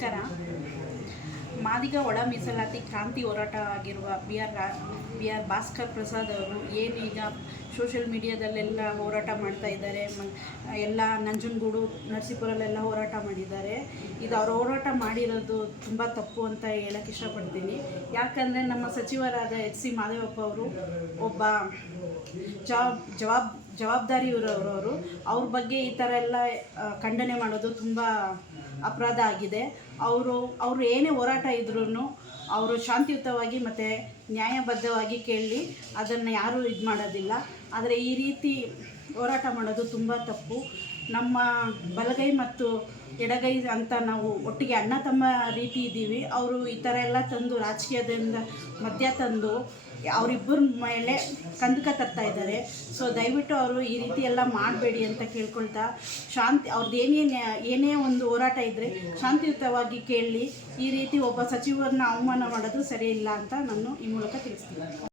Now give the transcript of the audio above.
ನಮಸ್ಕಾರ. ಮಾದಿಗ ಒಳ ಮೀಸಲಾತಿ ಕ್ರಾಂತಿ ಹೋರಾಟ ಆಗಿರುವ ಬಿ ಆರ್ ಭಾಸ್ಕರ್ ಪ್ರಸಾದ್ ಅವರು ಏನೀಗ ಸೋಷಿಯಲ್ ಮೀಡಿಯಾದಲ್ಲೆಲ್ಲ ಹೋರಾಟ ಮಾಡ್ತಾ ಇದ್ದಾರೆ. ಎಲ್ಲ ನಂಜನಗೂಡು ನರಸೀಪುರಲ್ಲೆಲ್ಲ ಹೋರಾಟ ಮಾಡಿದ್ದಾರೆ. ಇದು ಅವರು ಹೋರಾಟ ಮಾಡಿರೋದು ತುಂಬ ತಪ್ಪು ಅಂತ ಹೇಳೋಕ್ಕೆ ಇಷ್ಟಪಡ್ತೀನಿ. ಯಾಕಂದರೆ ನಮ್ಮ ಸಚಿವರಾದ ಎಚ್ ಸಿ ಮಾದೇವಪ್ಪ ಅವರು ಒಬ್ಬ ಜವಾಬ್ದಾರಿ ಇರೋರವರು. ಅವ್ರ ಬಗ್ಗೆ ಈ ಥರ ಎಲ್ಲ ಖಂಡನೆ ಮಾಡೋದು ತುಂಬ ಅಪರಾಧ ಆಗಿದೆ. ಅವರು ಏನೇ ಹೋರಾಟ ಇದ್ರೂ ಅವರು ಶಾಂತಿಯುತವಾಗಿ ಮತ್ತು ನ್ಯಾಯಬದ್ಧವಾಗಿ ಕೇಳಿ ಅದನ್ನು ಯಾರೂ ಇದು ಮಾಡೋದಿಲ್ಲ. ಆದರೆ ಈ ರೀತಿ ಹೋರಾಟ ಮಾಡೋದು ತುಂಬ ತಪ್ಪು. ನಮ್ಮ ಬಲಗೈ ಮತ್ತು ಎಡಗೈ ಅಂತ ನಾವು ಒಟ್ಟಿಗೆ ಅಣ್ಣ ತಮ್ಮ ರೀತಿ ಇದ್ದೀವಿ. ಅವರು ಈ ಥರ ಎಲ್ಲ ತಂದು ರಾಜಕೀಯದಿಂದ ಮಧ್ಯ ತಂದು ಅವರಿಬ್ಬರ ಮೇಲೆ ಕಂದಕ ತರ್ತಾ ಇದ್ದಾರೆ. ಸೊ ದಯವಿಟ್ಟು ಅವರು ಈ ರೀತಿ ಎಲ್ಲ ಮಾಡಬೇಡಿ ಅಂತ ಕೇಳ್ಕೊಳ್ತಾ, ಅವ್ರದ್ದು ಏನೇ ಒಂದು ಹೋರಾಟ ಇದ್ದರೆ ಶಾಂತಿಯುತವಾಗಿ ಕೇಳಿ. ಈ ರೀತಿ ಒಬ್ಬ ಸಚಿವರನ್ನ ಅವಮಾನ ಮಾಡೋದು ಸರಿಯಿಲ್ಲ ಅಂತ ನಾನು ಈ ಮೂಲಕ ತಿಳಿಸ್ತೀನಿ.